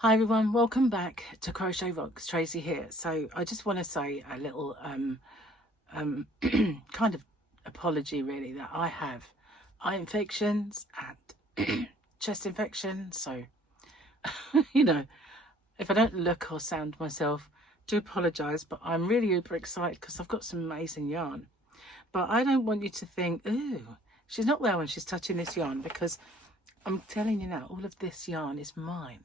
Hi everyone, welcome back to Crochet Rocks. Tracy here. So I just want to say a little kind of apology really that I have eye infections and chest infection. So you know, if I don't look or sound myself, do apologise, but I'm really uber excited because I've got some amazing yarn. But I don't want you to think, ooh, she's not well when she's touching this yarn, because I'm telling you now, all of this yarn is mine.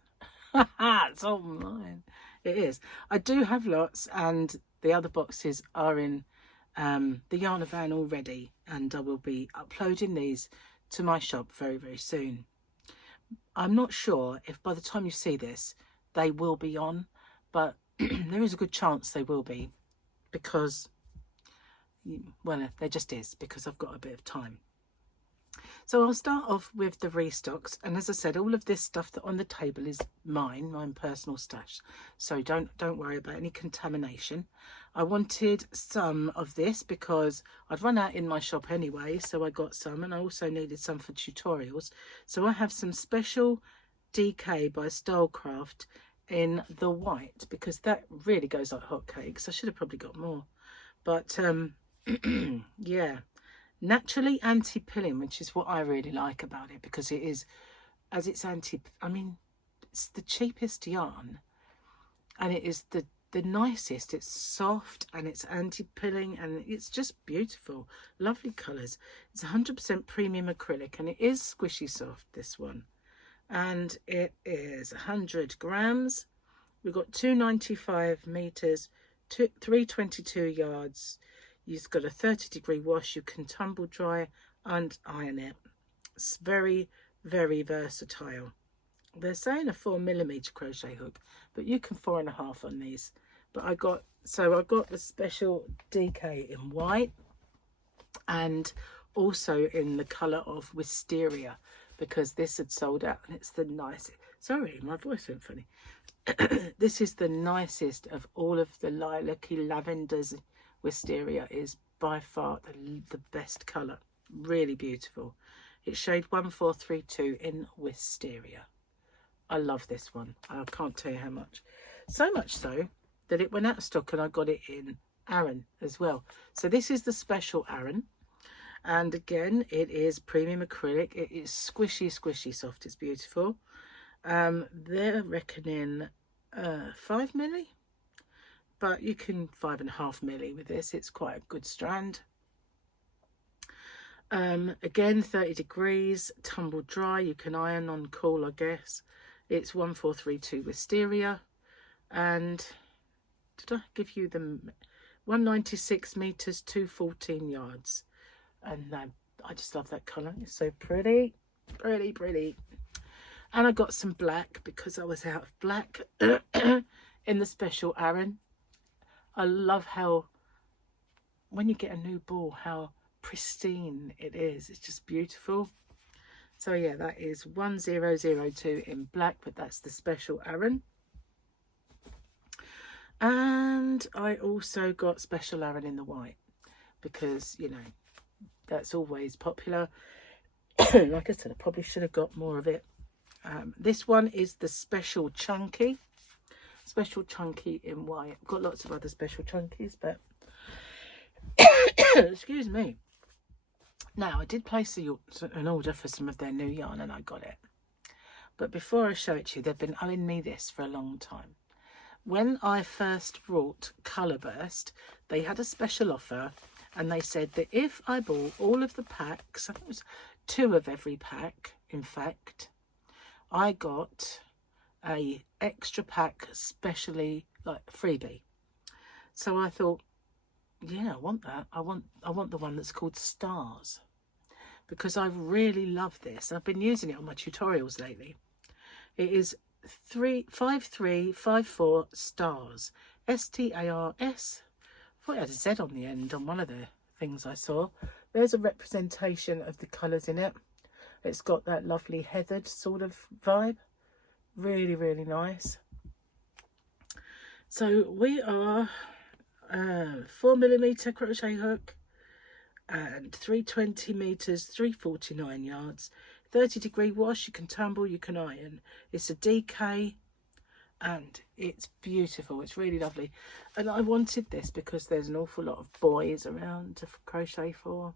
It's all mine. It is. I do have lots, and the other boxes are in the yarn van already, and I will be uploading these to my shop very, very soon. I'm not sure if by the time you see this they will be on, but there is a good chance they will be, because, well, there just is, because I've got a bit of time. So I'll start off with the restocks, and as I said, all of this stuff that on the table is mine, my personal stash. So don't worry about any contamination. I wanted some of this because I'd run out in my shop anyway, so I got some, and I also needed some for tutorials. So I have some special DK by Stylecraft in the white, because that really goes like hotcakes. I should have probably got more, but yeah. Naturally anti-pilling, which is what I really like about it, because it is, as it's I mean, it's the cheapest yarn, and it is the nicest. It's soft and it's anti-pilling, and it's just beautiful, lovely colours. It's 100% premium acrylic, and it is squishy soft, this one, and it is 100 grams. We've got 295 meters, 322 yards. You've got a 30-degree wash. You can tumble dry and iron it. It's very, very versatile. They're saying a 4mm crochet hook, but you can 4.5 on these. But I got the special DK in white, and also in the colour of wisteria, because this had sold out, and it's the nicest. Sorry, my voice went funny. This is the nicest of all of the lilac-y lavenders. Wisteria is by far the best colour. Really beautiful. It's shade 1432 in wisteria. I love this one. I can't tell you how much. So much so that it went out of stock, and I got it in Aran as well. So this is the special Aran. And again, it is premium acrylic. It is squishy, squishy soft. It's beautiful. They're reckoning 5mm. But you can 5.5mm with this. It's quite a good strand. Again, 30 degrees, tumble dry. You can iron on cool, I guess. It's 1432 wisteria. And did I give you them? 196 meters, 214 yards. And I just love that colour. It's so pretty, pretty, pretty. And I got some black because I was out of black in the special Aran. I love how, when you get a new ball, how pristine it is. It's just beautiful. So yeah, that is 1002 in black, but that's the special Aran. And I also got special Aran in the white, because, you know, that's always popular. Like I said, I probably should have got more of it. This one is the special chunky. Special chunky in white. I've got lots of other special chunkies, but excuse me. Now, I did place an order for some of their new yarn, and I got it. But before I show it to you, they've been owing me this for a long time. When I first brought Colourburst, they had a special offer, and they said that if I bought all of the packs, I think it was 2 of every pack, in fact, I got a extra pack, specially like freebie. So I thought, yeah, I want that. I want the one that's called Stars, because I really love this. I've been using it on my tutorials lately. It is 5354 Stars, STARS. I thought it had a Z on the end on one of the things I saw. There's a representation of the colours in it. It's got that lovely heathered sort of vibe. Really, really nice. So we are 4mm crochet hook, and 320 meters, 349 yards, 30-degree wash. You can tumble, you can iron. It's a DK, and it's beautiful. It's really lovely, and I wanted this because there's an awful lot of boys around to crochet for.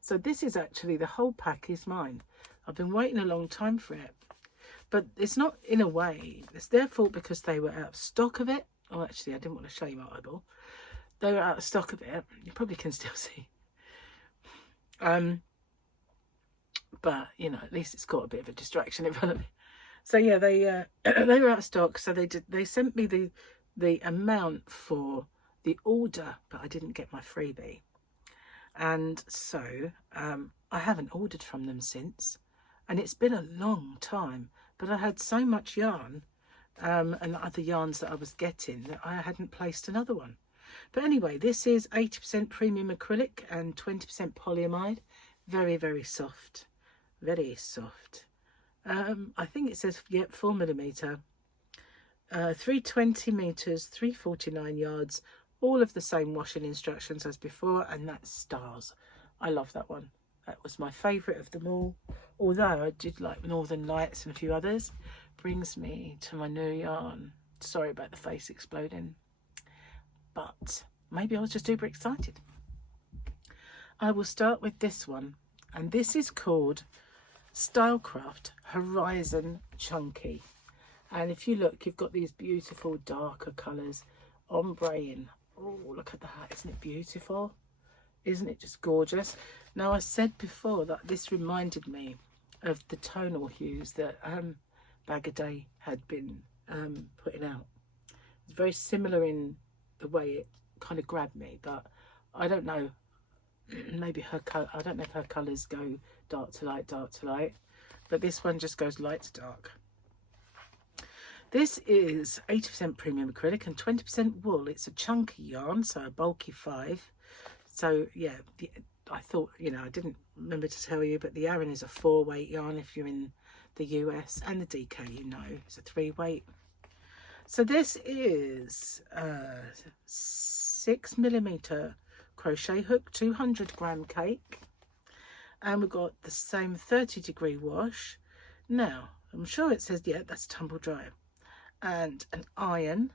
So this is actually, the whole pack is mine. I've been waiting a long time for it, but it's not, in a way, it's their fault because they were out of stock of it. Oh, actually, I didn't want to show you my eyeball. They were out of stock of it. You probably can still see. But you know, at least it's got a bit of a distraction in front of me. So yeah, they they were out of stock. So they sent me the amount for the order, but I didn't get my freebie. And so I haven't ordered from them since, and it's been a long time, but I had so much yarn and other yarns that I was getting that I hadn't placed another one. But anyway, this is 80% premium acrylic and 20% polyamide. Very, very soft, very soft. I think it says, yep, 4mm, 320 meters, 349 yards, all of the same washing instructions as before, and that's stars. I love that one. That was my favourite of them all, although I did like Northern Lights and a few others. Brings me to my new yarn. Sorry about the face exploding, but maybe I was just super excited. I will start with this one, and this is called Stylecraft Horizon Chunky. And if you look, you've got these beautiful darker colours, ombreing. Oh, look at that. Isn't it beautiful? Isn't it just gorgeous? Now, I said before that this reminded me of the tonal hues that Bag a Day had been putting out. It's very similar in the way it kind of grabbed me, but I don't know. Maybe her colour, I don't know if her colours go dark to light, but this one just goes light to dark. This is 80% premium acrylic and 20% wool. It's a chunky yarn, so a bulky 5. So yeah, I thought, you know, I didn't remember to tell you, but the Aran is a 4-weight yarn if you're in the US, and the DK, you know, it's a 3-weight. So this is 6mm crochet hook, 200g cake, and we've got the same 30-degree wash. Now, I'm sure it says, yeah, that's tumble dry, and an iron,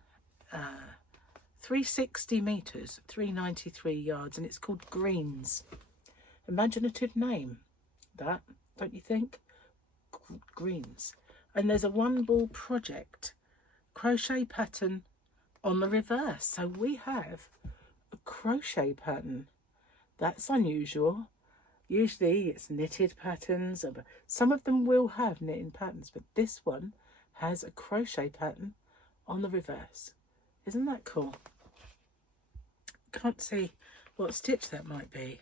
360 meters, 393 yards, and it's called Greens. Imaginative name, that, don't you think? Greens. And there's a one ball project crochet pattern on the reverse, so we have a crochet pattern. That's unusual. Usually it's knitted patterns, some of them will have knitting patterns, but this one has a crochet pattern on the reverse. Isn't that cool? Can't see what stitch that might be.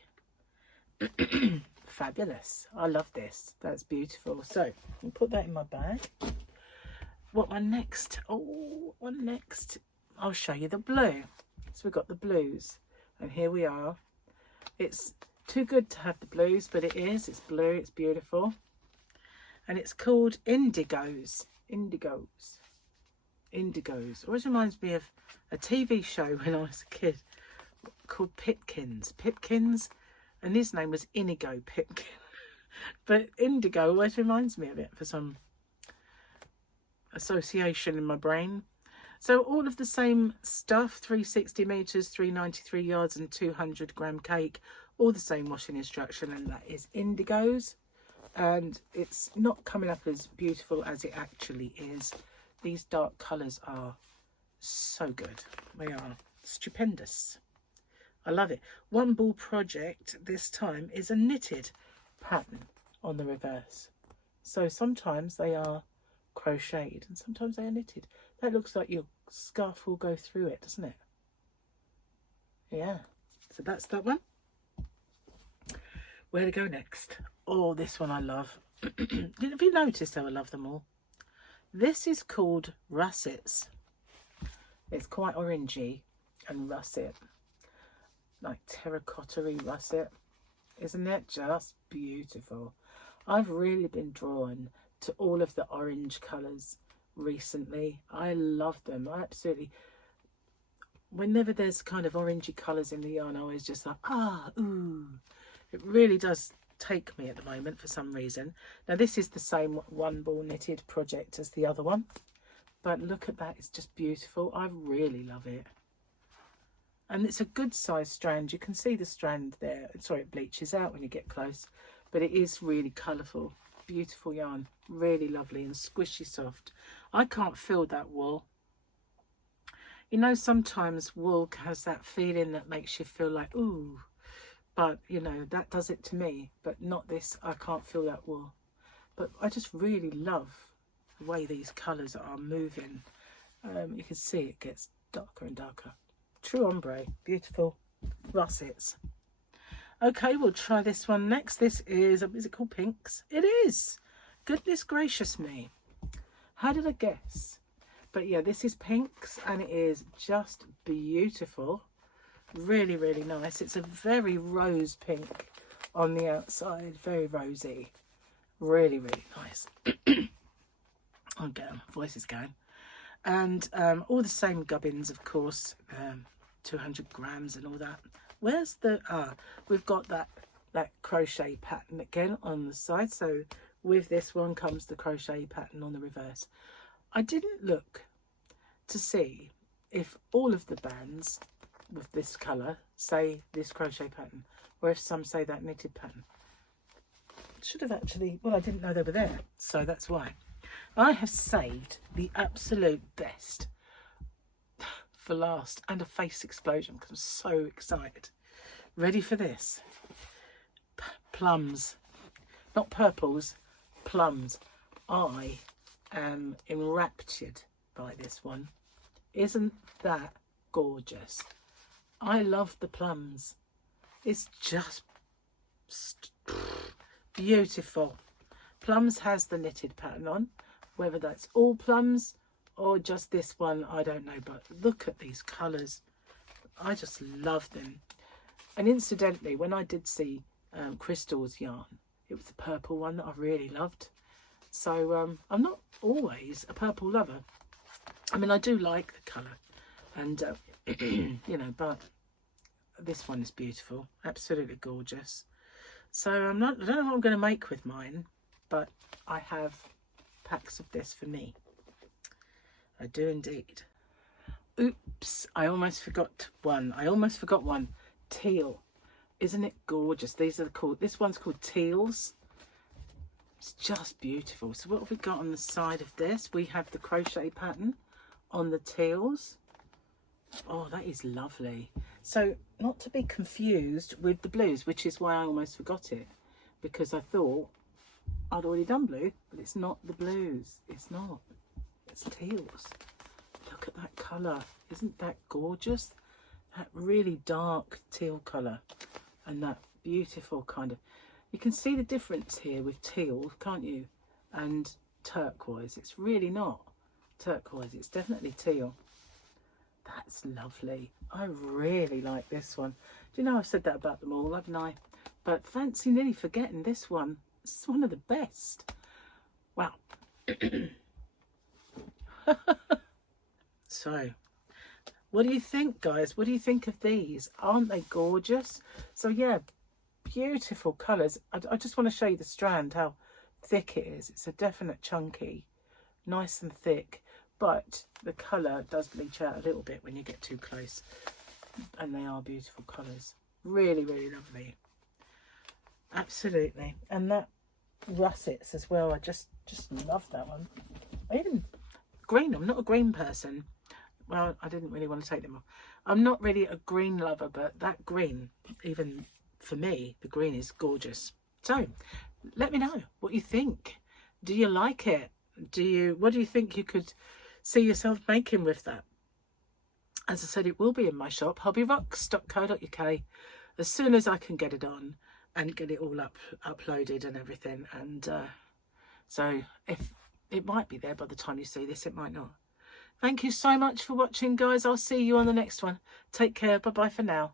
Fabulous. I love this. That's beautiful. So I'll put that in my bag. What one next? Oh, one next. I'll show you the blue. So we've got the blues, and here we are. It's too good to have the blues, but it is. It's blue. It's beautiful, and it's called Indigos. Indigos. Indigos. Always reminds me of a TV show when I was a kid called Pipkins. Pipkins, and his name was Inigo Pipkin. But indigo always reminds me of it for some association in my brain. So all of the same stuff, 360 meters, 393 yards, and 200g cake, all the same washing instruction, and that is Indigos. And it's not coming up as beautiful as it actually is. These dark colours are so good. They are stupendous. I love it. One ball project this time is a knitted pattern on the reverse. So sometimes they are crocheted and sometimes they are knitted. That looks like your scarf will go through it, doesn't it? Yeah. So that's that one. Where to go next? Oh, this one I love. Have you noticed how I love them all? This is called Russets. It's quite orangey and russet, like terracotta-y russet. Isn't it just beautiful? I've really been drawn to all of the orange colours recently. I love them. I absolutely, whenever there's kind of orangey colours in the yarn, I always just like, ah, ooh. It really does take me at the moment for some reason. Now this is the same one ball knitted project as the other one, But look at that, it's just beautiful. I really love it. And it's a good size strand. You can see the strand there. Sorry, it bleaches out when you get close, but it is really colourful. Beautiful yarn, really lovely and squishy soft. I can't feel that wool. You know, sometimes wool has that feeling that makes you feel like, ooh, but you know, that does it to me, but not this. I can't feel that wool. But I just really love the way these colours are moving. You can see it gets darker and darker. True ombre, beautiful russets. Okay, we'll try this one next. This is it called Pinks? It is. Goodness gracious me. How did I guess? But yeah, this is Pinks and it is just beautiful. Really, really nice. It's a very rose pink on the outside, very rosy. Really, really nice. Okay, my voice is going. And all the same gubbins, of course, 200 grams and all that. Where's the, we've got that crochet pattern again on the side. So with this one comes the crochet pattern on the reverse. I didn't look to see if all of the bands with this colour say this crochet pattern, or if some say that knitted pattern. Should have actually, well, I didn't know they were there, so that's why. I have saved the absolute best for last, and a face explosion because I'm so excited. Ready for this? Plums, not purples, plums. I am enraptured by this one. Isn't that gorgeous? I love the plums. It's just beautiful. Plums has the knitted pattern on. Whether that's all plums or just this one, I don't know, but look at these colours. I just love them. And incidentally, when I did see Crystal's yarn, it was the purple one that I really loved. So I'm not always a purple lover. I mean, I do like the colour, and you know, but this one is beautiful, absolutely gorgeous. So I don't know what I'm going to make with mine, but I have packs of this for me. I do indeed. Oops, I almost forgot one. Teal. Isn't it gorgeous? These are called, this one's called Teals. It's just beautiful. So what have we got on the side of this? We have the crochet pattern on the teals. Oh, that is lovely. So not to be confused with the blues, which is why I almost forgot it, because I thought I'd already done blue, but it's not the blues. It's not. It's teals. Look at that colour. Isn't that gorgeous? That really dark teal colour and that beautiful kind of, you can see the difference here with teal, can't you? And turquoise. It's really not turquoise. It's definitely teal. That's lovely. I really like this one. Do you know, I've said that about them all, haven't I? But fancy nearly forgetting this one. This is one of the best. Wow. So, what do you think, guys? What do you think of these? Aren't they gorgeous? So yeah, beautiful colours. I just want to show you the strand, how thick it is. It's a definite chunky, nice and thick, but the colour does bleach out a little bit when you get too close. And they are beautiful colours. Really, really lovely. Absolutely. And that russets as well. I just love that one. Even green. I'm not a green person. Well, I didn't really want to take them off. I'm not really a green lover, but that green, even for me, the green is gorgeous. So let me know what you think. Do you like it? What do you think you could see yourself making with that? As I said, it will be in my shop, hubbyrocks.co.uk, as soon as I can get it on and get it all uploaded and everything. And so if it might be there by the time you see this, it might not. Thank you so much for watching, guys. I'll see you on the next one. Take care. Bye bye for now.